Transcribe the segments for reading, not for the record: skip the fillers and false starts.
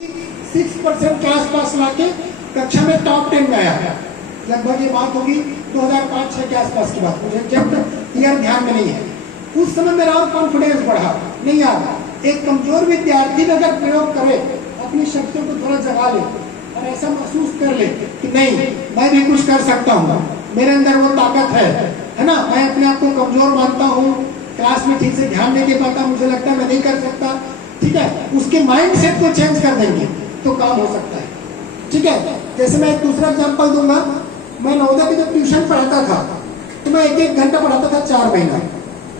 6% के आसपास लाके कक्षा में टॉप 10 में आया। लगभग ये बात होगी 2005-06 के आसपास की बात, मुझे एग्जैक्ट ईयर ध्यान में नहीं है। उस समय मेरा और कॉन्फिडेंस बढ़ा। नहीं यार, एक कमजोर विद्यार्थी अगर प्रयोग करे, अपनी शक्तियों को थोड़ा जगा ले और ऐसा महसूस कर ले कि नहीं मैं भी कुछ कर सकता हूँ, मेरे अंदर वो ताकत है ना, मैं अपने आप को कमजोर मानता हूँ, क्लास में ठीक से ध्यान नहीं दे पाता, मुझे लगता है मैं नहीं कर सकता, ठीक है, उसके माइंड सेट को चेंज कर देंगे तो काम हो सकता है। ठीक है, जैसे मैं एक दूसरा एग्जांपल दूंगा। मैं नवोदय में जब ट्यूशन पढ़ाता था तो मैं 1-1 घंटा पढ़ाता था 4 महीना।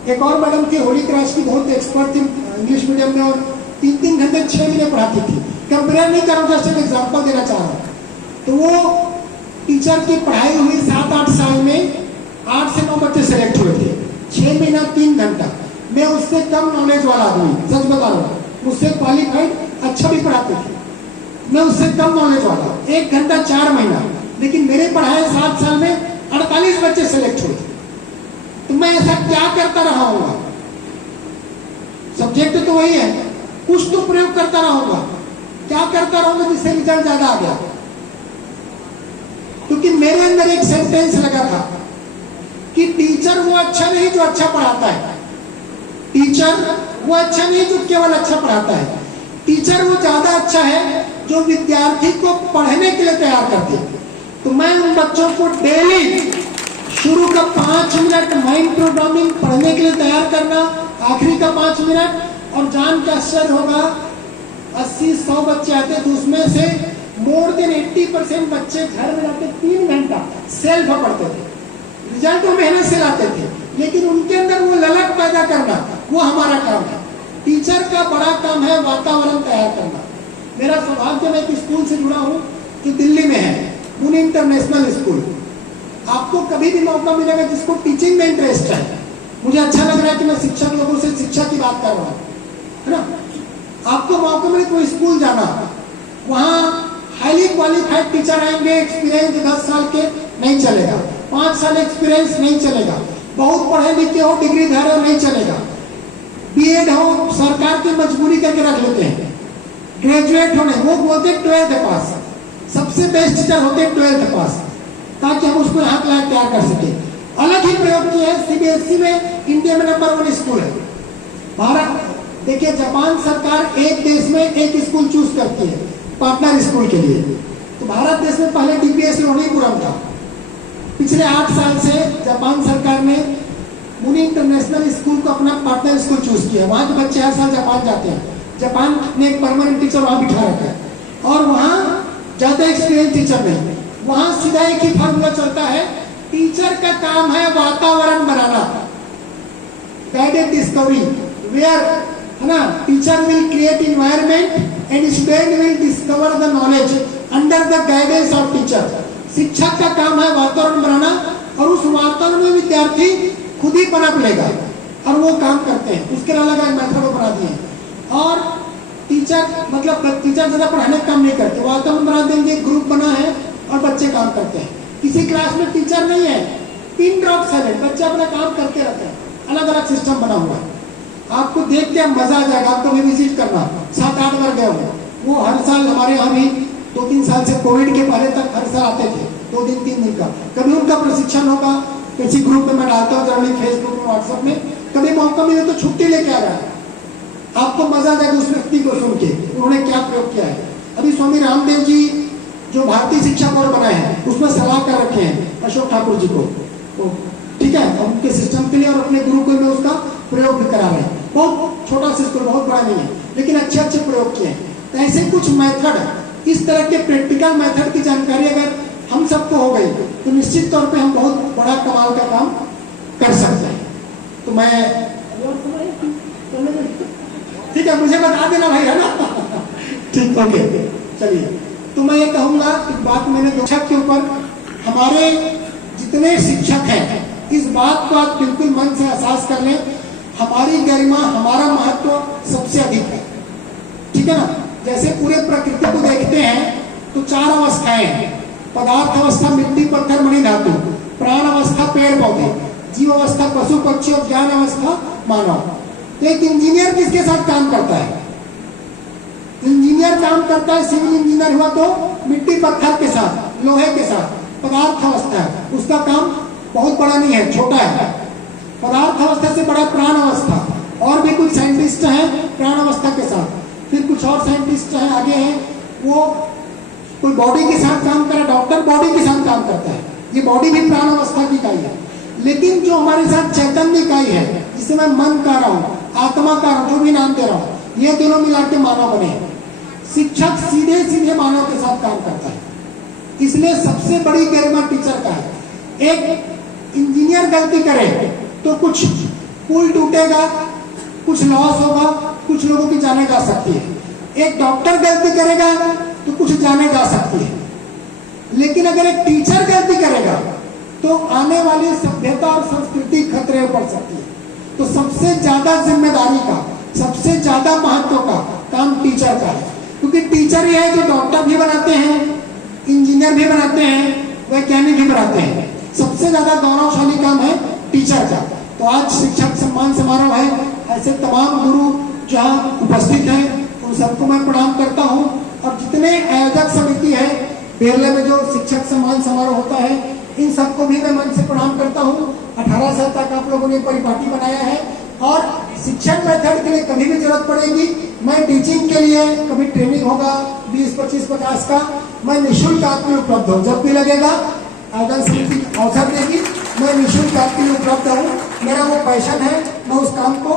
एक और मैडम थी होली क्रॉस की, बहुत एक्सपर्ट थी इंग्लिश मीडियम में, और 3-3 घंटे 6 महीने पढ़ाती थी। कंपेयर नहीं कर रहा हूँ, जस्ट एक एग्जाम्पल देना चाह रहा हूँ। तो वो टीचर की पढ़ाई हुई 7-8 साल में 8 से 9 बच्चे सेलेक्ट हुए थे। 6 महीना 3 घंटा। मैं उससे कम नॉलेज वाला आदमी, सच बता रहा हूँ, मुझसे क्वालिफाइड, अच्छा भी पढ़ाते थे, मैं उससे कम नॉलेज वाला। 1 घंटा 4 महीना, लेकिन मेरे पढ़ाए 7 साल में 48 बच्चे सेलेक्ट हुए। तो मैं ऐसा क्या करता रहा हूँगा? सब्जेक्ट तो वही है, कुछ तो प्रयोग करता रहूंगा। क्या करता रहूंगा जिससे रिजल्ट ज्यादा आ गया? क्योंकि मेरे अंदर एक सेंटेंस लगा था कि टीचर वो अच्छा नहीं जो अच्छा पढ़ाता है, टीचर वो अच्छा नहीं जो केवल अच्छा पढ़ाता है, टीचर वो ज्यादा अच्छा है जो विद्यार्थी को पढ़ने के लिए तैयार करते हैं। तो मैं उन बच्चों को डेली शुरू का 5 मिनट माइंड प्रोग्रामिंग पढ़ने के लिए तैयार करना, आखिरी का 5 मिनट, और जान के आश्चर्य होगा 80-100 बच्चे आते तो उसमें से मोर देन 80% बच्चे घर में जाके 3 घंटा सेल्फ पढ़ते थे। रिजल्ट वो मेहनत से लाते थे, लेकिन उनके अंदर वो ललक पैदा करना वो हमारा काम है। टीचर का बड़ा काम है वातावरण तैयार करना। मेरा सौभाग्य, मैं एक स्कूल से जुड़ा हूँ जो दिल्ली में है, पुणे इंटरनेशनल स्कूल। आपको कभी भी मौका मिलेगा जिसको टीचिंग में इंटरेस्ट है, मुझे अच्छा लग रहा है कि मैं शिक्षक लोगों से शिक्षा की बात कर रहा हूँ, है ना, आपको मौका मिले तो स्कूल जाना, वहाँ हाईली क्वालिफाइड टीचर आएंगे, एक्सपीरियंस 10 साल के नहीं चलेगा, 5 साल एक्सपीरियंस नहीं चलेगा, बहुत पढ़े लिखे हो, डिग्री धारे हो नहीं चलेगा, बीएड हो सरकार की मजबूरी करके रख लेते हैं, ग्रेजुएट होने वो बोलते 12th पास, सबसे बेस्ट टीचर होते 12th पास, ताकि हम उसको यहाँ के लायक तैयार कर सके। अलग ही प्रयोग किया है। सीबीएसई में इंडिया में नंबर 1 स्कूल है। भारत देखिए, जापान सरकार एक देश में एक स्कूल चूज करती है पार्टनर स्कूल के लिए। तो भारत देश में पहले डीपीएस लोनीपुरम था। पिछले 8 साल से जापान सरकार ने पुणे इंटरनेशनल स्कूल को अपना पार्टनर स्कूल चूज किया। वहाँ के बच्चे हर साल जापान जाते हैं। जापान ने एक परमानेंट टीचर वहाँ बिठा रखा है, और वहाँ ज्यादा एक्सपीरियंस टीचर नहीं। वहाँ सीधा एक ही फार्मूला चलता है, टीचर का काम है वातावरण बनाना, गाइडेड डिस्कवरी, वेयर, है ना, teacher will create environment and student will discover the knowledge under the guidance of teacher. शिक्षक का काम है वातावरण बनाना, और उस वातावरण में विद्यार्थी खुद ही पनप लेगा, और वो काम करते हैं। उसके अलग अलग मेथड बना दिए हैं। और टीचर मतलब टीचर ज्यादा पढ़ाने का काम नहीं करते, वातावरण बना देंगे, ग्रुप बना है और बच्चे काम करते हैं। किसी क्लास में टीचर नहीं है, पिन ड्रॉप साइलेंट, बच्चे अपना काम करते रहते हैं। अलग अलग सिस्टम बना हुआ है। आपको देख के मजा आ जाएगा, आपको भी विजिट करना। 7-8 बार गए होंगे। वो हर साल हमारे यहाँ भी 2-3 साल से, कोविड के पहले तक हर साल आते थे, 2 दिन 3 दिन का। कभी उनका प्रशिक्षण होगा, किसी ग्रुप में मैं डालता हूँ, जनरली फेसबुक में, व्हाट्सएप में, कभी मौका मिले तो छुट्टी लेके आ रहा है। आपको मजा आ जाएगा उस व्यक्ति को सुन के, उन्होंने क्या प्रयोग किया है। अभी स्वामी रामदेव जी जो भारतीय शिक्षा बोर्ड बनाए हैं, उसमें सलाह कर रखे हैं अशोक ठाकुर जी को, तो ठीक है, उनके सिस्टम के लिए और अपने गुरुकुल में उसका प्रयोग भी करा रहे हैं। बहुत छोटा सा स्कूल, बहुत बड़ा नहीं है, लेकिन अच्छे अच्छे प्रयोग किए हैं। तो ऐसे कुछ मेथड, इस तरह के प्रैक्टिकल मेथड की जानकारी अगर हम सबको हो गई तो निश्चित तौर पे हम बहुत बड़ा कमाल का काम कर सकते हैं। तो मैं ठीक है, मुझे बता देना भाई, है ना? ठीक, ओके, चलिए। तो मैं ये कहूंगा, इस बात मैंने शिक्षक के ऊपर, हमारे जितने शिक्षक हैं, इस बात को आप बिल्कुल मन से एहसास कर लें, हमारी गरिमा, हमारा महत्व सबसे अधिक है। ठीक है ना? जैसे पूरे प्रकृति को देखते हैं तो 4 अवस्थाएं हैं। पदार्थ अवस्था मिट्टी, पत्थर, मणि, धातु। प्राण अवस्था पेड़ पौधे। जीव अवस्था पशु पक्षी, और ज्ञान अवस्था मानव। तो एक इंजीनियर किसके साथ काम करता है? इंजीनियर इंजीनियर काम करता है, सिविल इंजीनियर हुआ तो मिट्टी पत्थर के साथ, लोहे के साथ, पदार्थ अवस्था है, उसका काम बहुत बड़ा नहीं है, छोटा है। पदार्थ अवस्था से बड़ा प्राण अवस्था, और भी कुछ साइंटिस्ट हैं प्राण अवस्था के साथ, फिर कुछ और साइंटिस्ट हैं आगे हैं, वो कोई बॉडी के साथ काम कर रहा है, डॉक्टर बॉडी के साथ काम करता है, ये बॉडी भी प्राण अवस्था की इकाई है। लेकिन जो हमारे साथ चैतन्य इकाई है, जिसे मैं मन कह रहा हूँ, आत्मा का जो भी नाम दे रहा हूँ, ये दोनों मिला के मानव बने हैं। शिक्षक सीधे सीधे मानव के साथ काम करता है, इसलिए सबसे बड़ी गरिमा टीचर का है। एक इंजीनियर गलती करे तो कुछ पुल टूटेगा, कुछ लॉस होगा, कुछ लोगों की जाने जा सकती है। एक डॉक्टर गलती करेगा तो कुछ जाने जा सकती है। लेकिन अगर एक टीचर गलती करेगा तो आने वाली सभ्यता और संस्कृति खतरे में पड़ सकती है। तो सबसे ज्यादा जिम्मेदारी का, सबसे ज्यादा महत्व का काम टीचर का है, क्योंकि टीचर ही है जो डॉक्टर भी बनाते हैं, इंजीनियर भी बनाते हैं, वैज्ञानिक भी बनाते हैं। सबसे ज्यादा गौरवशाली काम है टीचर का। तो आज शिक्षक सम्मान समारोह है, ऐसे तमाम गुरु जहाँ उपस्थित हैं उन सबको मैं प्रणाम करता हूँ। और जितने आयोजक समिति है बेरले में जो शिक्षक सम्मान समारोह होता है, इन सबको भी मैं मन से प्रणाम करता हूँ। 18 साल तक आप लोगों ने परिपाटी बनाया है, और शिक्षण मेथड के लिए कभी भी जरूरत पड़ेगी, मैं टीचिंग के लिए कभी ट्रेनिंग होगा 20, 25, 50 का, मैं निःशुल्क आपके लिए उपलब्ध हूँ। जब भी लगेगा आयोजन समिति अवसर देगी, मैं निःशुल्क आपके लिए उपलब्ध हूँ। मेरा वो पैशन है, मैं उस काम को